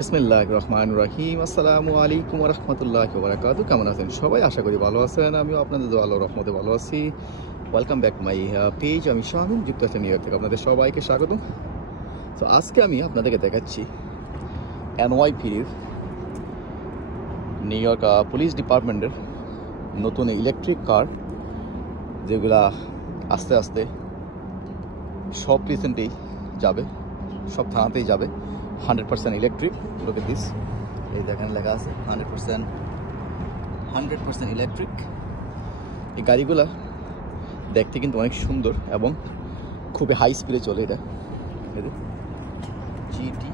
বিসমিল্লাহির রহমানির রহিম। আসসালামু আলাইকুম ওয়া রাহমাতুল্লাহি ওয়া বারাকাতুহু। কেমন আছেন সবাই? আশা করি ভালো আছেন। আমিও আপনাদের দোয়া আল্লাহর রহমতে ভালো আছি। Welcome back my page. আমি শামিম, যুক্তরাষ্ট্র নিউ ইয়র্ক থেকে আপনাদের সবাইকে স্বাগত। তো আজকে আমি আপনাদেরকে দেখাচ্ছি এনওয়াইপির নিউ ইয়র্ক পুলিশ ডিপার্টমেন্টের নতুন ইলেকট্রিক কার, যেগুলা আস্তে আস্তে সব প্রিজেন্টেই যাবে, সব থানাতেই যাবে। 100% ইলেকট্রিক। লুক এট দিস, এই দেখেন লেখা আছে 100% ইলেকট্রিক। এই গাড়িগুলা দেখতে কিন্তু অনেক সুন্দর এবং খুবই হাই স্পিডে চলে। এটা জিটি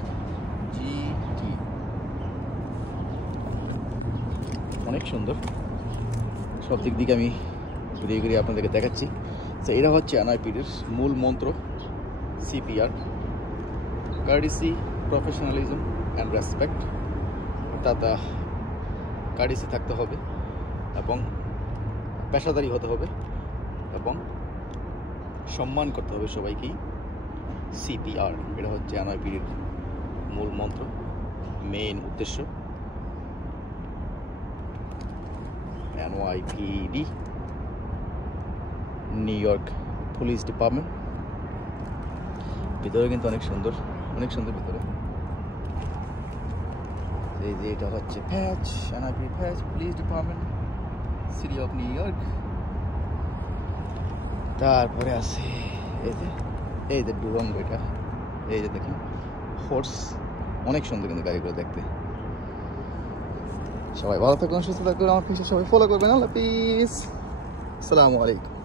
অনেক সুন্দর। সব দিক দিকে আমি ঘুরিয়ে ঘুরিয়ে আপনাদেরকে দেখাচ্ছি। তো এটা হচ্ছে এনওয়াইপির মূল মন্ত্র, সিপিআর, কার্ডিসি, প্রফেশনালিজম অ্যান্ড রেসপেক্ট। অর্থাৎ কার্ডিসি থাকতে হবে এবং পেশাদারি হতে হবে এবং সম্মান করতে হবে সবাইকেই। সিপিআর, এটা হচ্ছে এনওয়াইপির মূল মন্ত্র, মেইন উদ্দেশ্য। NYPD, new York police department. ভিতরে কিন্তু অনেক সুন্দর, অনেক সুন্দর ভিতরে। এই যে এটা হচ্ছে patch, NYP patch, police department, city of New York. তারপরে আছে এই যে ডুরঙ্গ, এটা এই যে দেখেন হর্স। অনেক সুন্দর কিন্তু গাড়িগুলো দেখতে। সবাই ভালো থাকুন, সুস্থ থাকুন, আমার পেজে সবাই ফলো করবেন। আল্লাহ হাফিজ, আসসালামু আলাইকুম।